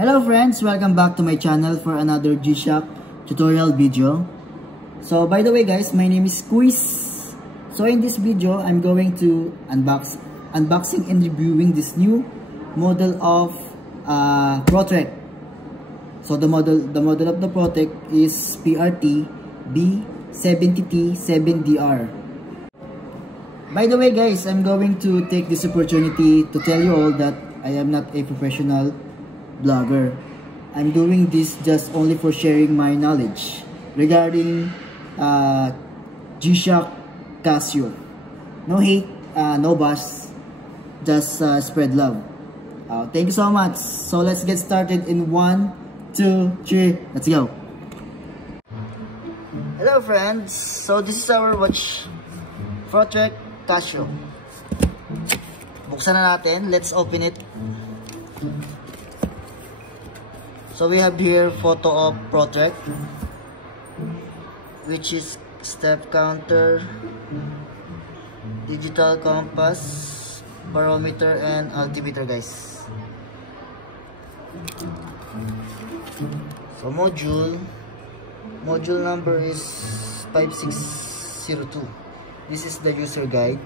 Hello friends, welcome back to my channel for another G-Shock tutorial video. So by the way guys, my name is Quiz. So in this video, I'm going to unboxing and reviewing this new model of ProTrek. So the model of the ProTrek is PRT B70T7DR. By the way guys, I'm going to take this opportunity to tell you all that I am not a professional blogger. I'm doing this just only for sharing my knowledge regarding G-Shock Casio. No hate, no bash, just spread love. Thank you so much. So let's get started in 1, 2, 3, let's go. Hello friends, so this is our watch, ProTrek Casio. Buksan na natin, let's open it. So we have here photo of ProTrek, which is step counter, digital compass, barometer, and altimeter guys. So module number is 5602. This is the user guide.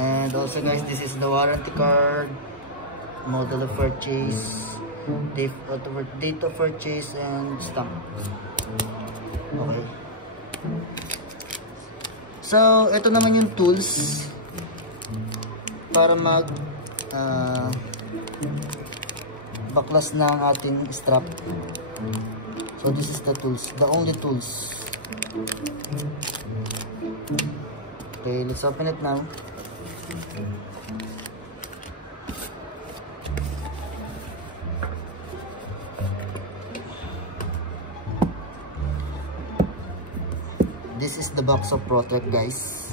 And also guys, this is the warranty card, model of purchase, date of purchase, and stamp. Okay. So ito naman yung tools para mag baklas ng ating strap. So this is the tools, the only tools. Okay, let's open it now. This is the box of ProTrek guys.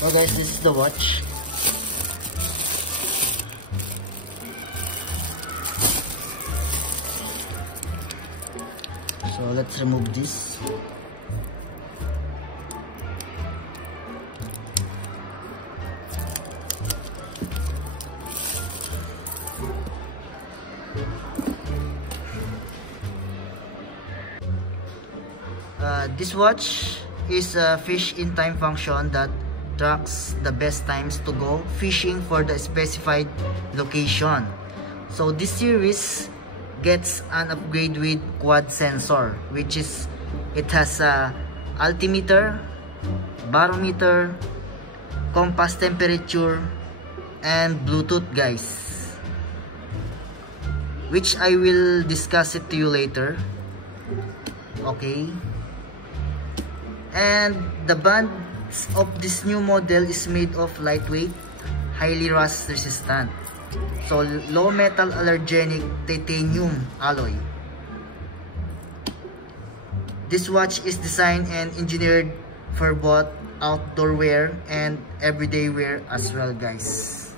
So guys, this is the watch. So let's remove this. This watch is a fish in time function that tracks the best times to go fishing for the specified location. So this series gets an upgrade with quad sensor, which is it has a altimeter, barometer, compass temperature, and Bluetooth guys, which I will discuss it to you later. Okay. And the bands of this new model is made of lightweight, highly rust resistant, so low metal allergenic titanium alloy. This watch is designed and engineered for both outdoor wear and everyday wear as well guys.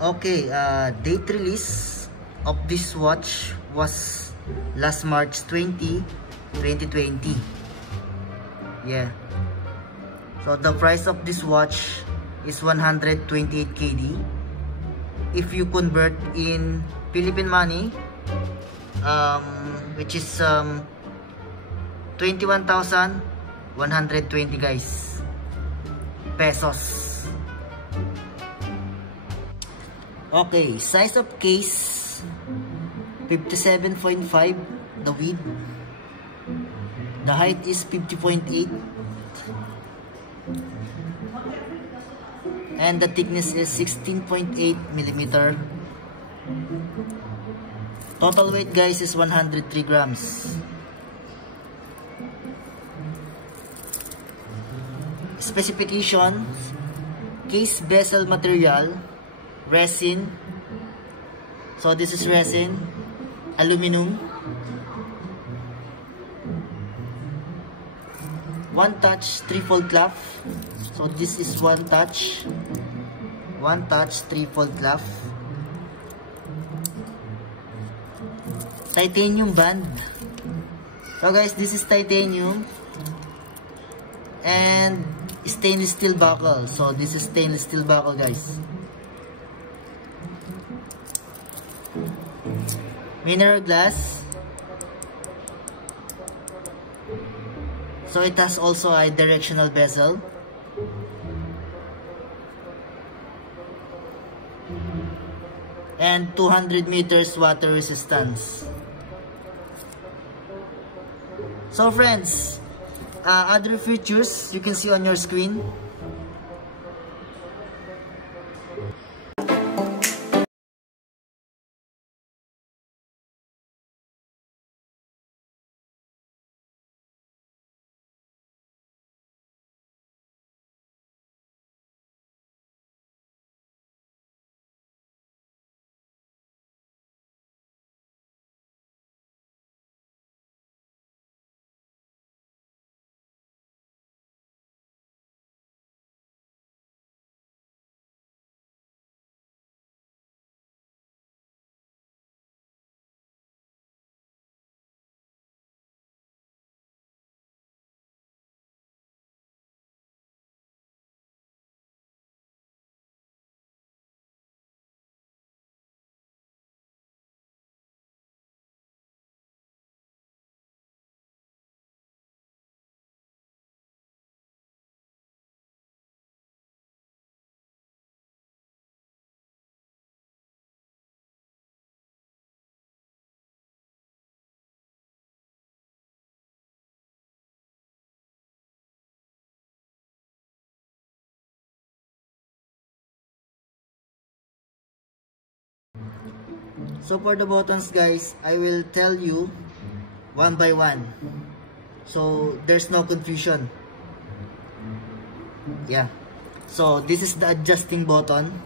Okay, date release of this watch was last March 20, 2020. Yeah. So the price of this watch is 128 KD. If you convert in Philippine money, which is 21,120 guys, pesos. Okay, size of case 57.5, the width. The height is 50.8, and the thickness is 16.8 millimeter. Total weight guys is 103 grams. Specifications: case bezel material, resin. So this is resin, aluminum, one touch 3-fold clasp. So this is one touch, One touch, 3-fold clasp. Titanium band. So guys, this is titanium and stainless steel buckle. So this is stainless steel buckle, guys. Mineral glass. So it has also a directional bezel. And 200 meters water resistance. So friends, other features you can see on your screen. So for the buttons, guys, I will tell you one by one, so there's no confusion. Yeah, so this is the adjusting button.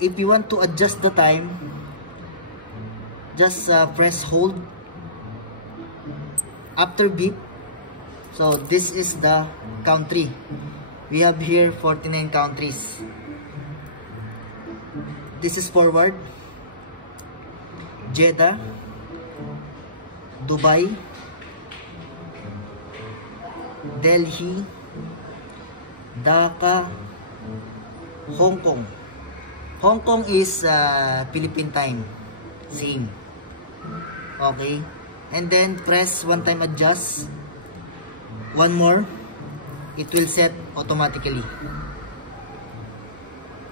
If you want to adjust the time, just press hold after beep. So this is the country. We have here 49 countries. This is forward, Jeddah, Dubai, Delhi, Dhaka, Hong Kong. Hong Kong is Philippine time, same. Okay, and then press one time adjust. One more, it will set automatically.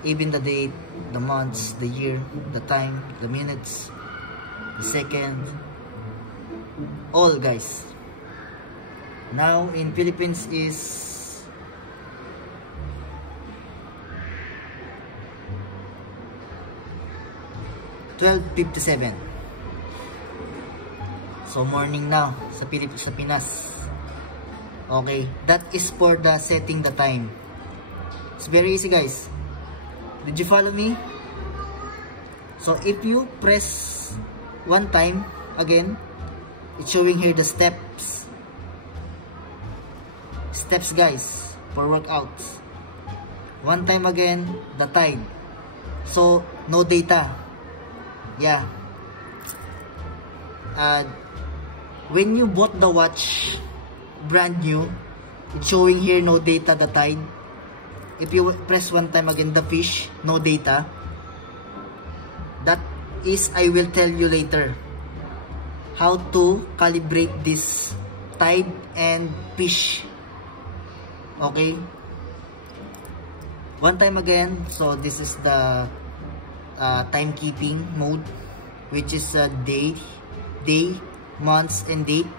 Even the date, the months, the year, the time, the minutes, the second, all, guys. Now in Philippines is (12:57). So morning now sa Pinas. Okay, that is for the setting the time. It's very easy, guys. Did you follow me? So if you press one time again, it's showing here the steps, guys, for workouts. One time again, the time. So no data. Yeah. When you bought the watch brand new, it's showing here no data, the tide. If you press one time again, the fish, no data. That is, I will tell you later how to calibrate this tide and fish. Okay, one time again. So this is the timekeeping mode, which is day, months, and date.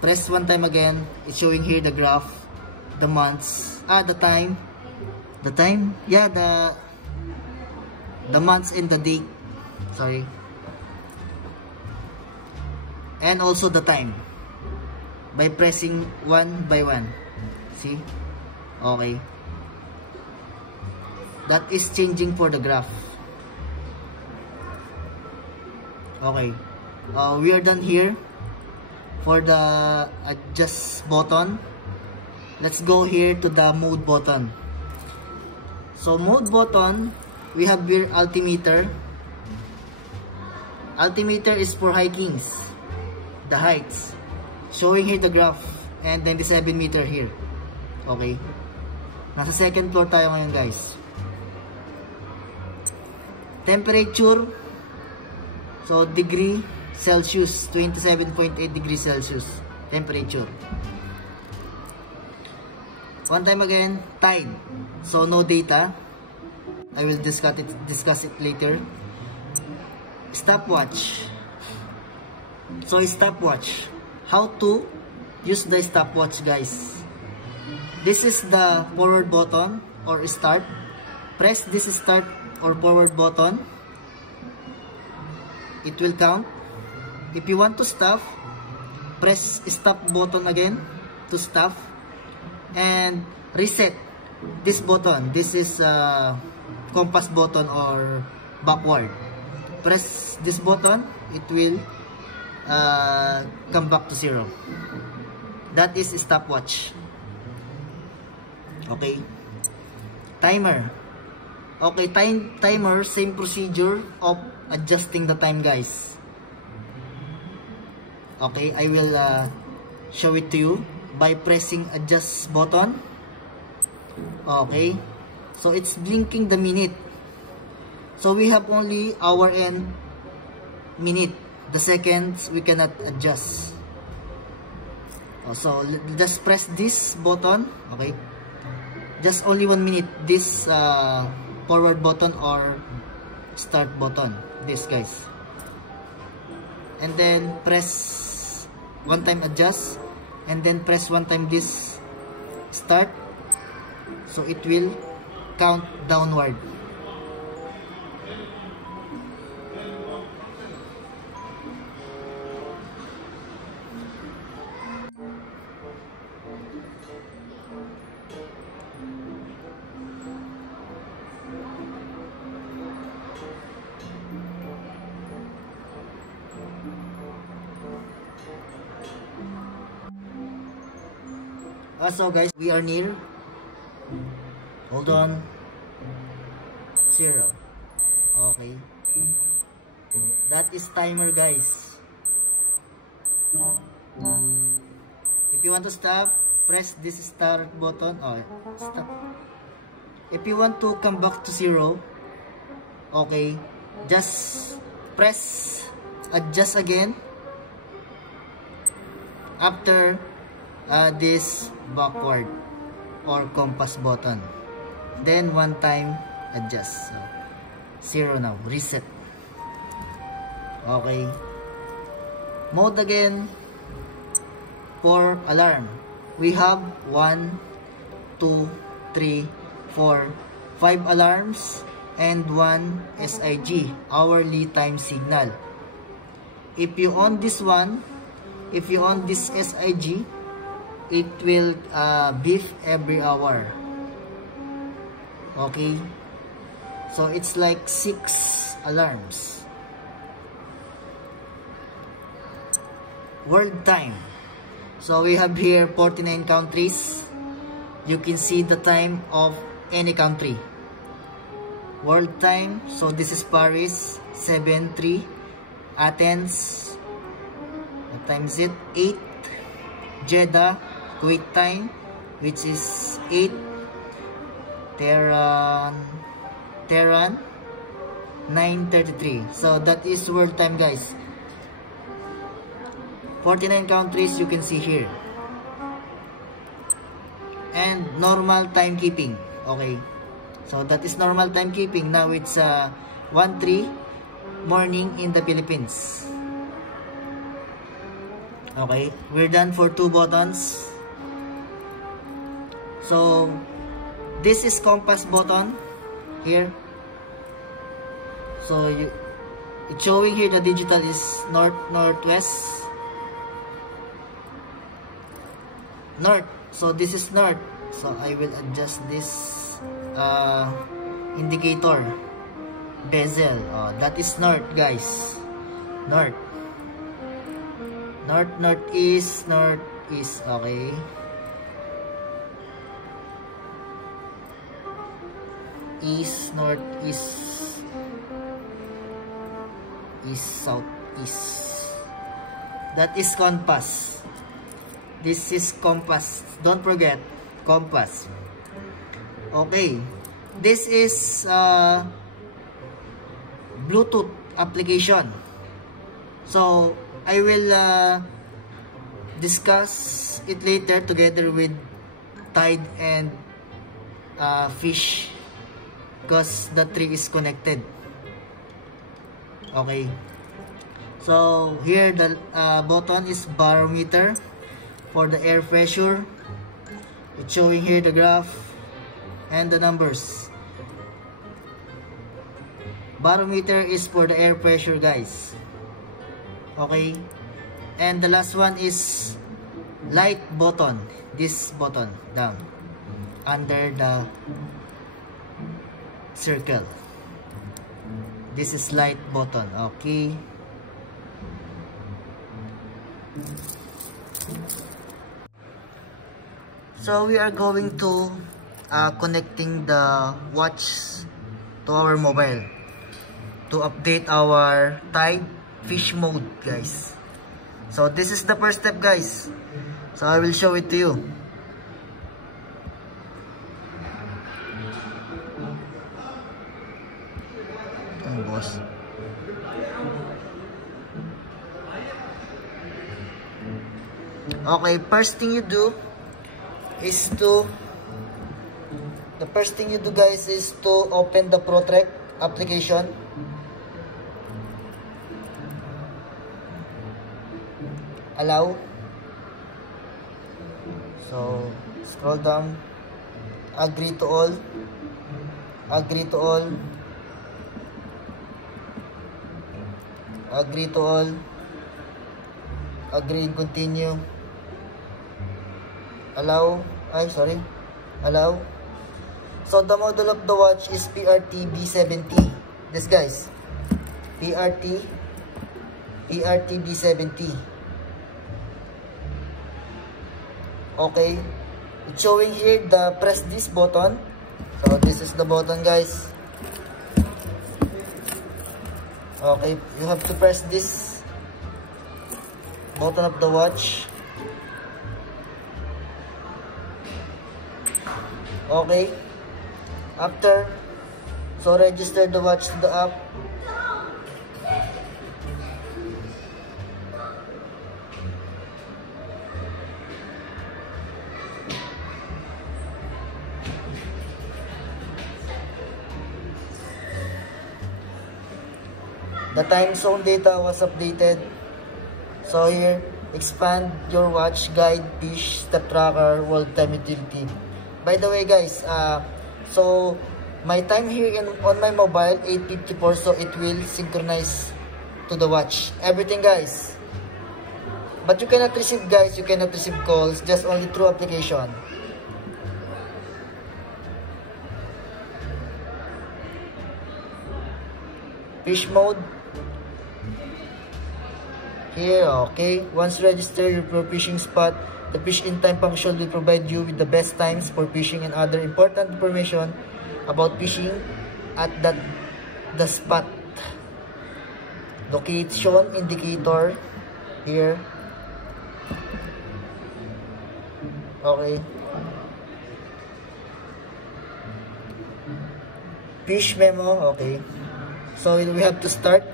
Press one time again, it's showing here the graph, the months, the time, yeah, the months and the date, sorry, and also the time by pressing one by one. See? Okay, that is changing for the graph. Okay, we are done here for the adjust button. let's go here to the mode button. So mode button, we have here altimeter. Altimeter is for hikings, the heights. Showing here the graph and 97 meter here. Okay. Nasa second floor tayo ngayon, guys. Temperature, so degree Celsius, 27.8 degrees Celsius temperature. One time again, tide, so no data. I will discuss it later. Stopwatch, so stopwatch, how to use the stopwatch, guys. This is the forward button or start. Press this start or forward button, it will count. If you want to stop, press stop button again to stop, and reset this button. This is compass button or backward. Press this button, it will come back to 0. That is stopwatch. Okay. Timer. Okay, timer, same procedure of adjusting the time, guys. Okay, I will show it to you by pressing adjust button. Okay, so it's blinking the minute. So we have only hour and minute. The seconds we cannot adjust. So just press this button. Okay, just only 1 minute. This forward button or start button, this, guys, and then press one time adjust, and then press one time this start, so it will count downward. So guys, we are near. Hold on. 0. Okay. That is timer, guys. If you want to stop, press this start button. Oh, stop. If you want to come back to 0, okay, just press adjust again after this backward or compass button, then one time adjust. So, 0 now, reset. Okay, mode again. For alarm, we have 1, 2, 3, 4, 5 alarms and 1 SIG, hourly time signal. If you on this one, if you on this SIG, it will beep every hour. Okay, so it's like 6 alarms. World time, so we have here 49 countries. You can see the time of any country. World time, so this is Paris, 7:03. Athens, what time is it? 8. Jeddah, Kuwait time, which is 8. Tehran, 9:33. So that is world time, guys. 49 countries you can see here. And normal timekeeping. Okay, so that is normal timekeeping. Now it's 1:03 morning in the Philippines. Okay, we're done for 2 buttons. So this is compass button here. So it's showing here the digital is northwest. North, so this is north, so I will adjust this indicator bezel. That is north, guys. North, northeast. Okay, east, northeast, east, southeast. That is compass. This is compass. Don't forget, compass. Okay. This is Bluetooth application. So, I will discuss it later together with Tide and Fish, because the tree is connected. Okay. So, here the button is barometer for the air pressure. It's showing here the graph and the numbers. Barometer is for the air pressure, guys. Okay. And the last one is light button. This button down under the circle. This is light button. Okay. So we are going to connecting the watch to our mobile to update our Tide fish mode, guys. So this is the first step, guys. So I will show it to you. Boss. Okay, first thing you do is to guys is to open the ProTrack application. Allow. So scroll down, agree to all, agree to all, agree to all, agree and continue, allow. Allow. So the model of the watch is PRT B70. This, guys, PRT B70. Okay, it's showing here the press this button. So this is the button, guys. Okay, you have to press this button of the watch. Okay, after, so register the watch to the app. The time zone data was updated. So here, expand your watch, guide, fish, step tracker, world time utility. By the way, guys, so my time here on my mobile 8:54, so it will synchronize to the watch. Everything, guys. But you cannot receive, guys, you cannot receive calls, just only through application. Fish mode. Here, okay. Once registered your fishing spot, the fish in time function will provide you with the best times for fishing and other important information about fishing at the spot. Location indicator here. Okay. Fish memo, okay. So we have to start.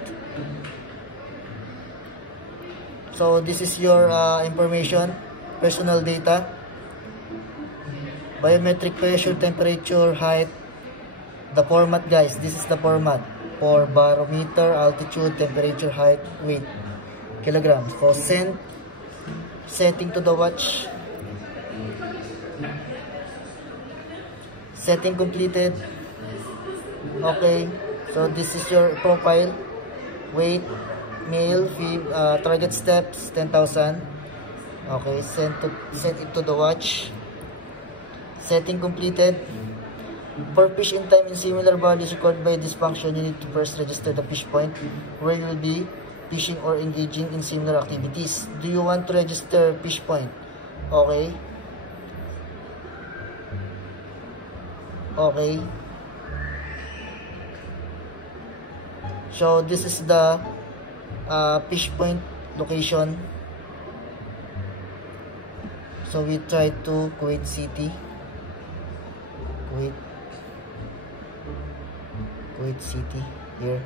So this is your information, personal data, biometric pressure, temperature, height, the format, guys. This is the format for barometer, altitude, temperature, height, weight, kilograms. So setting to the watch. Setting completed. Okay. So this is your profile, weight, male, target steps 10,000. Okay, send it to the watch. Setting completed. For fish in time and similar values recorded by this function, you need to first register the fish point where you will be fishing or engaging in similar activities. Do you want to register fish point? Okay. Okay. So this is the fish point location. So we try to Kuwait City. Kuwait City here.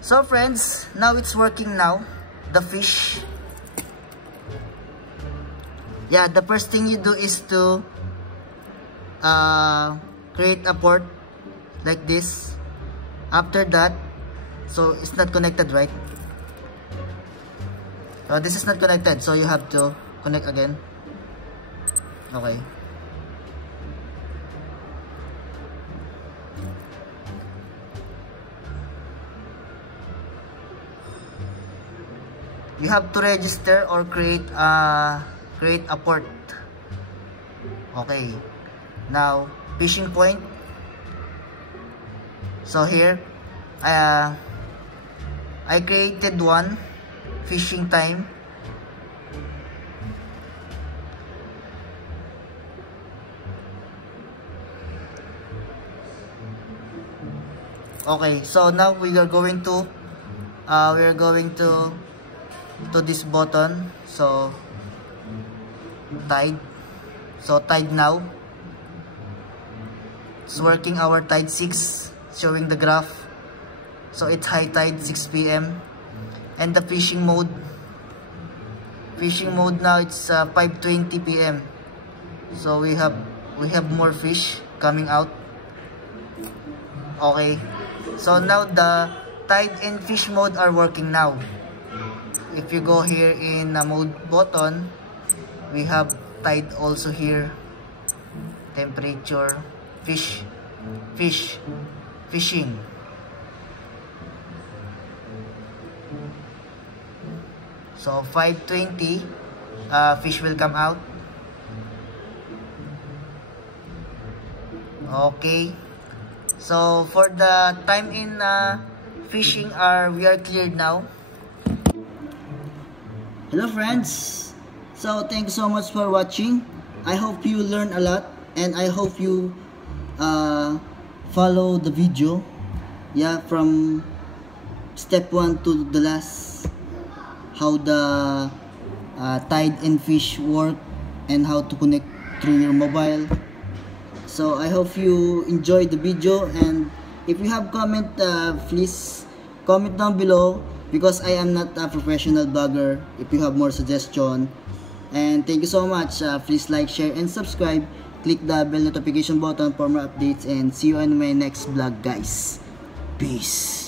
So friends, now it's working now. The fish. Yeah, the first thing you do is to create a port like this. After that, so it's not connected, right? This is not connected, so you have to connect again. Okay. You have to register or create a port. Okay. Now, fishing point. So here, I created one fishing time. Okay, so now we are going to this button. So tide. So tide now. It's working our tide 6, showing the graph. So it's high tide 6 p.m. and the fishing mode now, it's 5:20 p.m. so we have more fish coming out. Okay, so now the tide and fish mode are working now. If you go here in the mode button, we have tide also here, temperature, fishing. So 5:20, fish will come out. Okay. So for the time in fishing we are cleared now. Hello friends. So thank you so much for watching. I hope you learn a lot and I hope you follow the video. Yeah, from step 1 to the last. How the tide and fish work and how to connect through your mobile. So I hope you enjoyed the video, and if you have comment, please comment down below, because I am not a professional blogger. If you have more suggestion, and thank you so much. Please like, share and subscribe. Click the bell notification button for more updates, and see you in my next vlog guys. Peace.